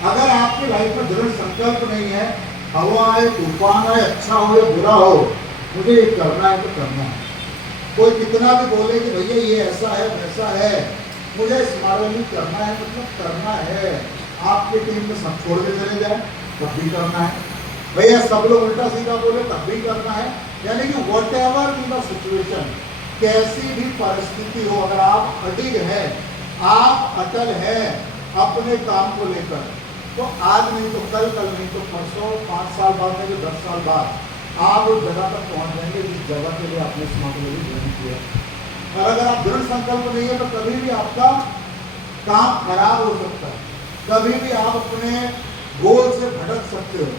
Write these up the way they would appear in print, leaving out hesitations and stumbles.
अगर आपकी लाइफ में दृढ़ संकल्प नहीं है, हवा आए, तूफान आए, अच्छा हो या बुरा हो, मुझे ये करना है तो करना है। कोई कितना भी बोले कि भैया ये ऐसा है वैसा है, मुझे इस बारे में करना है, मतलब करना है। आपकी टीम में सब छोड़ के चले जाए तब भी करना है, भैया सब लोग उल्टा सीधा बोले तब भी करना है। यानी कि what ever be the situation, कैसी भी परिस्थिति हो, अगर आप अडिग है, आप अटल है अपने काम को लेकर, तो आज नहीं तो कल, कल नहीं तो परसों, 5 साल बाद नहीं तो 10 साल बाद आप उस जगह तक पहुंच जाएंगे जिस जगह के लिए आपने स्मार्ट ज्वाइन किया। और अगर आप दृढ़ संकल्प नहीं है तो कभी भी आपका काम खराब हो सकता है, कभी भी आप अपने गोल से भटक सकते हो।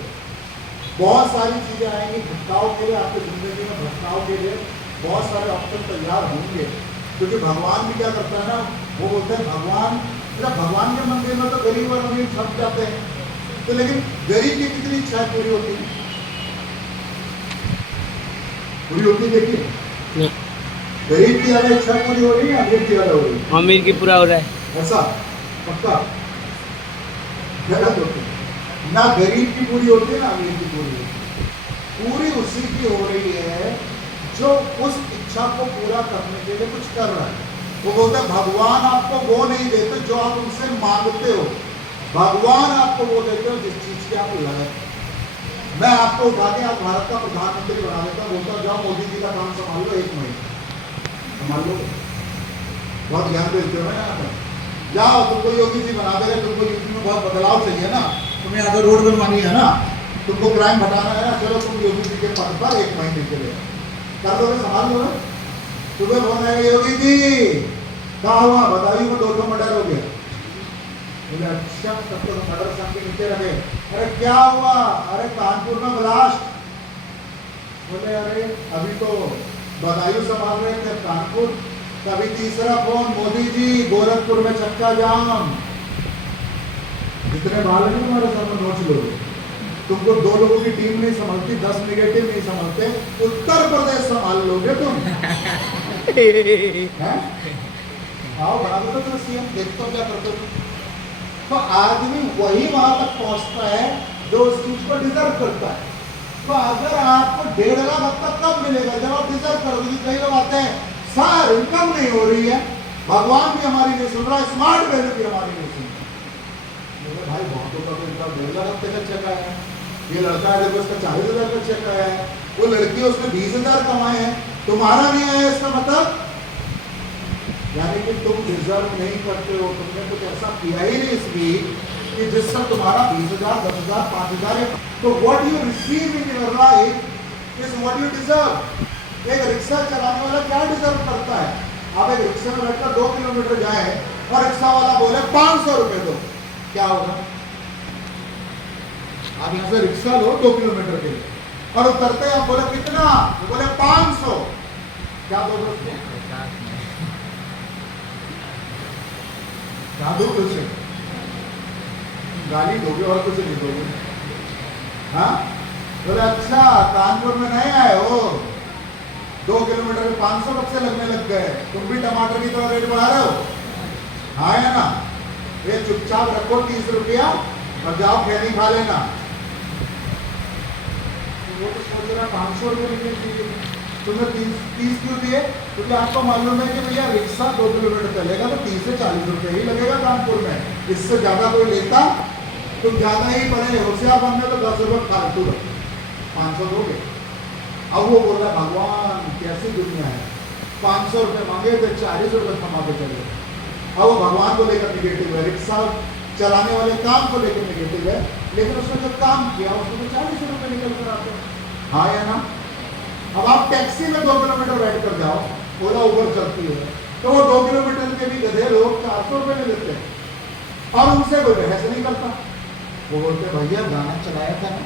बहुत सारी चीजें आएंगी भटकाव के लिए, आपकी जिंदगी में भटकाव के लिए बहुत सारे ऑप्शन तैयार होंगे, क्योंकि भगवान भी क्या करता है ना, वो बोलते हैं भगवान, भगवान के मंदिर में तो गरीब और अमीर छप जाते हैं, तो लेकिन गरीब की कितनी इच्छा पूरी होती है? पूरी होती है? देखिए गरीब की ज्यादा इच्छा पूरी हो रही है, अमीर की ज्यादा हो रही है? अमीर की पूरा हो रहा है। ऐसा पक्का गलत होती है ना, गरीब की पूरी होती है ना अमीर की पूरी होती है, पूरी उसी की हो रही है जो उस इच्छा को पूरा करने के लिए कुछ कर रहा है। वो बोलते हैं भगवान आपको वो नहीं देते जो आप उनसे मांगते हो, भगवान आपको वो देते हो जिस चीज के आप लगे। मैं आपको उठा के आज भारत का प्रधानमंत्री बना देता हूँ, बोलता जाओ मोदी जी का काम संभाल लो, 1 महीने संभाल लो, बहुत ज्ञान देते हो ना यहाँ पर, जाओ तुमको योगी जी बना दे रहे, तुमको यूपी में बहुत बदलाव चाहिए ना, तुम्हें यहाँ पर रोड बनवानी है ना, तुमको क्राइम हटाना है ना, चलो तुम योगी जी के पद पर 1 महीने के लिए कर दोगे, संभाल लो। सुबह फोन आएगा, योगी जी कहा हुआ बदायूं में 2 मर्डर हो गया। बोले अच्छा, तब तो मर्डर सन के नीचे रखे। अरे क्या हुआ? अरे कानपुर में ब्लास्ट। बोले अरे अभी तो बदायूं संभाल रहे थे, कानपुर। कभी तीसरा फोन, मोदी जी गोरखपुर में चक्का जाम। जितने बाल हैं तुम्हारे सर में नोच लो, तुमको 2 लोगों की टीम नहीं संभालती, 10 नेगेटिव नहीं संभालते, उत्तर प्रदेश संभाल लोगे तुम। आओ बना दो तो सीएम, देखते हो क्या करते हो। तो आदमी वही वहां तक पहुंचता है जो उस चीज को डिजर्व करता है। तो अगर आपको 1.5 लाख अब तक कब मिलेगा? जब आप डिजर्व करोगे। कई लोग आते हैं सर इनकम नहीं हो रही है, भगवान भी हमारी नहीं सुन रहा, स्मार्ट वैल्यू भी हमारी नहीं सुन रहा। भाई बहुतों का तो इनका 1.5 लाख का चेक आया है, ये लड़का है देखो उसका 40,000 का चेक आया है, वो लड़की उसने 20,000 कमाए हैं, तुम्हारा नहीं आया, इसका मतलब यानी कि तुम डिजर्व नहीं करते हो, तुमने कुछ ऐसा किया ही नहीं इसलिए कि जिससे तुम्हारा 20,000, 10,000, 5,000। तो what you receive in your life is what you deserve. एक रिक्शा चलाने वाला क्या डिजर्व करता है? आप एक रिक्शा में बैठकर 2 किलोमीटर जाए और रिक्शा वाला बोले 500 रुपए दो, क्या होगा? आप यहाँ से रिक्शा लो 2 किलोमीटर के लिए और उतरते हैं, बोले कितना? बोले 500, क्या दोगे? क्या दो? कुछ गाली दोगे और कुछ नहीं दोगे। हाँ बोले अच्छा कानपुर में नहीं आए हो, 2 किलोमीटर में 500 कब से लगने लग गए? तुम भी टमाटर की तरह रेट बढ़ा रहे हो, हाँ या ना? ये चुपचाप रखो 30 रुपया और जाओ खैनी खा लेना। वो तो सोच रहा 500 रुपये निकल दीजिए, तुमने 30 क्यों दिए? क्योंकि आपको मालूम है कि भैया रिक्शा 2 किलोमीटर चलेगा तो 30 से 40 रुपये ही लगेगा कानपुर में, इससे ज्यादा कोई लेता? तुम ज्यादा ही पड़े होशियार बनने तो 10 रुपये फालतू लो, 500 दोगे। अब वो बोल रहा है भगवान कैसी दुनिया है, 500 रुपये मांगे थे 40 रुपये कमा के चले। अब वो भगवान को लेकर निगेटिव है, रिक्शा चलाने वाले काम को लेकर निगेटिव है, लेकिन उसने जो काम किया उसको तो 40 रुपये निकल कर आते हैं, हाँ या ना? अब आप टैक्सी में 2 किलोमीटर बैठ कर जाओ, ओला उबर चलती है, तो वो 2 किलोमीटर के भी गधे लोग 400 रुपये में लेते हैं और उनसे कोई बहस नहीं करता। वो बोलते भैया गाना चलाया था ना,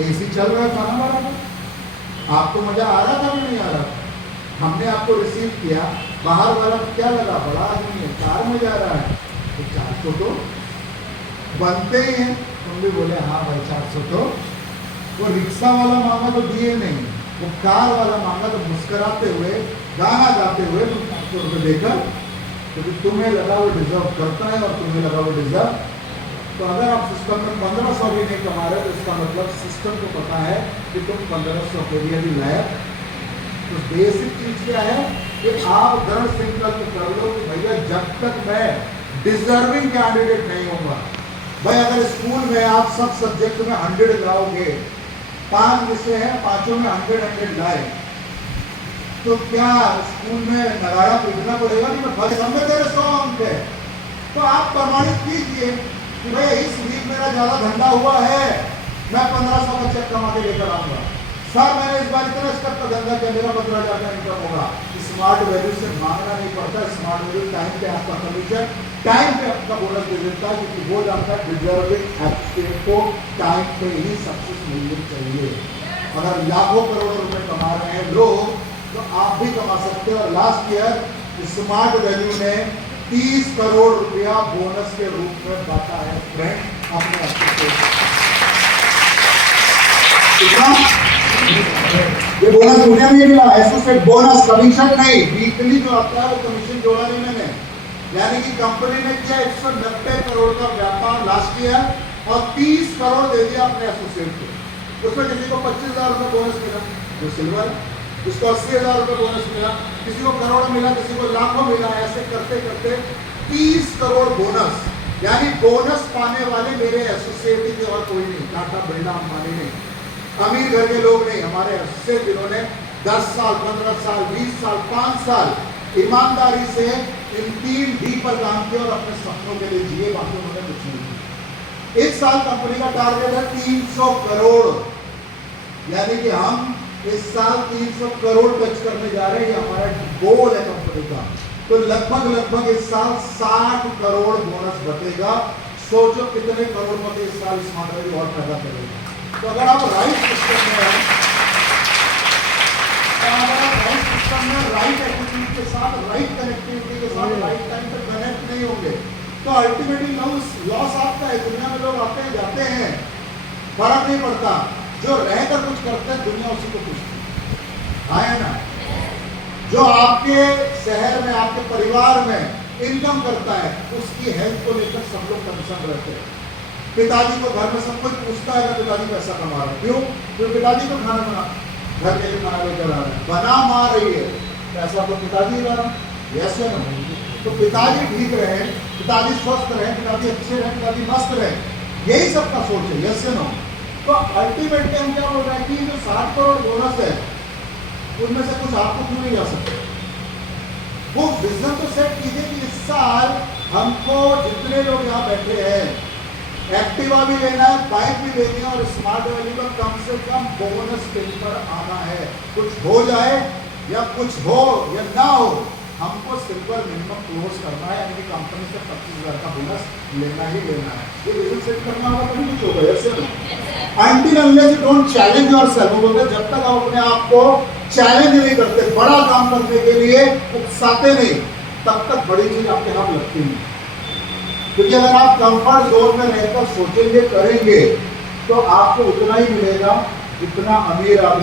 एसी चल रहा था ना बराबर, आपको मजा आ रहा था कि नहीं आ रहा था? हमने आपको रिसीव किया, बाहर वाला क्या लगा, बड़ा आदमी है, कार में जा रहा है, तो 400 तो बनते ही हैं। तुम भी बोले हाँ भाई 400 तो। वो रिक्शा वाला मांगा तो दिए नहीं, वो कार वाला मांगा तो मुस्कुराते हुए गाना गाते हुए 500 रुपये देकर, क्योंकि तुम्हें लगा वो डिजर्व करता है और तुम्हें लगा वो डिजर्व तो अगर आप सिस्टम में 1500 भी नहीं कमा रहे तो इसका मतलब सिस्टम को पता है कि तुम 1500 के लिए भी लायक। तो बेसिक चीज क्या है कि आप दृढ़ संकल्प कर लो कि भैया जब तक मैं डिजर्विंग कैंडिडेट नहीं होगा। भाई अगर स्कूल में आप सब सब्जेक्ट में 100 लाओगे, 5 विषय है, 5 में 100 लाए, तो क्या स्कूल में नगाड़ा पीटना पड़ेगा? नहीं, मैं सब में तेरे 100 अंक है। तो आप प्रमाणित कीजिए कि भाई इस वीक मेरा ज्यादा धंधा हुआ है, मैं 1500 का चेक कमा के लेकर आऊंगा। सर मैंने इस बार इतना स्टेप का धंधा किया, मेरा 15,000 का इनकम होगा। स्मार्ट वैल्यू से मांगना नहीं पड़ता। स्मार्ट वैल्यू टाइम पे आपका कमीशन, टाइम पे आपका बोनस दे देता है, क्योंकि वो जानता है डिजर्विंग एप्लीकेंट को टाइम पे ही सक्सेस मिलनी चाहिए। अगर लाखों करोड़ों रुपए कमा रहे हैं लोग, तो आप भी कमा सकते हैं। और लास्ट ईयर स्मार्ट वैल्यू ने 30 करोड़ रुपया बोनस के रूप में बांटा है फ्रेंड अपने ये बोनस दुनिया में मिला, एसोसिएट बोनस, कमीशन नहीं। वीकली जो आता है वो कमीशन जोड़ा नहीं मैंने। यानी कि कंपनी ने किया 190 करोड़ का व्यापार लास्ट ईयर और 30 करोड़ दे दिया अपने एसोसिएट को। उसमें किसी को 25,000 रुपये बोनस मिला जो सिल्वर, उसको 80,000 रुपये बोनस मिला, किसी को करोड़ मिला, किसी को लाखों मिला। ऐसे करते करते 30 करोड़ बोनस। यानी बोनस पाने वाले मेरे एसोसिएट के और कोई नहीं, टाटा बिरला अंबानी नहीं, अमीर घर के लोग नहीं, हमारे एसोसिएट जिन्होंने 10 साल 15 साल 20 साल 5 साल ईमानदारी से इन 3 डी पर काम किया और अपने सपनों के लिए जिए, बाकी उन्होंने कुछ नहीं किया। इस साल कंपनी का टारगेट है 300 करोड़। यानी कि हम इस साल 300 करोड़ टच करने जा रहे हैं, ये हमारा गोल है कंपनी का। तो लगभग इस साल 60 करोड़ बोनस बचेगा। सोचो कितने करोड़पति इस साल स्मार्ट वैल्यू और पैदा करेगा। तो अगर आप राइट सिस्टम में राइट एटीट्यूड के साथ, राइट कनेक्टिविटी के साथ, राइट टाइम पे कनेक्ट नहीं होंगे, तो अल्टीमेटली लॉस आपका है। दुनिया में लोग आते हैं जाते हैं, फर्क नहीं पड़ता। जो रहकर कुछ करते हैं दुनिया उसी को पूछती है ना। जो आपके शहर में, आपके परिवार में इनकम करता है, उसकी हेल्थ को लेकर सब लोग कंसर्न रहते हैं। पिताजी को घर में सब कुछ पूछता है कि पिताजी पैसा कमा रहे हैं, क्यों? क्योंकि पिताजी को खाना बना, घर के लिए खाना लेकर आ रहे हैं, बना मार रही है, पैसा तो पिताजी ला रहा है। यस या नो? तो पिताजी ठीक रहे, पिताजी स्वस्थ रहे, पिताजी अच्छे रहे, पिताजी मस्त रहे, यही सबका सोच है। यस या नो? तो अल्टीमेटली हम क्या बोल रहे हैं कि जो 60 करोड़ बोनस है, उनमें से कुछ आपको क्यों नहीं जा सकते? वो विजन तो सेट कीजिए कि इस साल हमको जितने लोग यहाँ बैठे हैं, एक्टिवा भी लेना है, बाइक भी लेनी है और स्मार्ट वैल्यू का कम से कम बोनस बिल पर आना है। कुछ हो जाए या कुछ हो या ना हो, हमको सिल्वर मिनिमम क्लोज करना है। यानी कि कंपनी से 25,000 का बोनस लेना ही लेना है। ये विजन सेट करना होगा तभी कुछ होगा। ऐसे until unless you don't challenge yourself, बोलते जब तक आप अपने आप को चैलेंज नहीं करते, बड़ा काम करने के लिए उकसाते नहीं, तब तक बड़ी चीज आपके हाथ लगती नहीं। क्योंकि अगर आप कंफर्ट जोन में रहकर सोचेंगे, करेंगे, तो आपको उतना ही मिलेगा जितना अमीर आप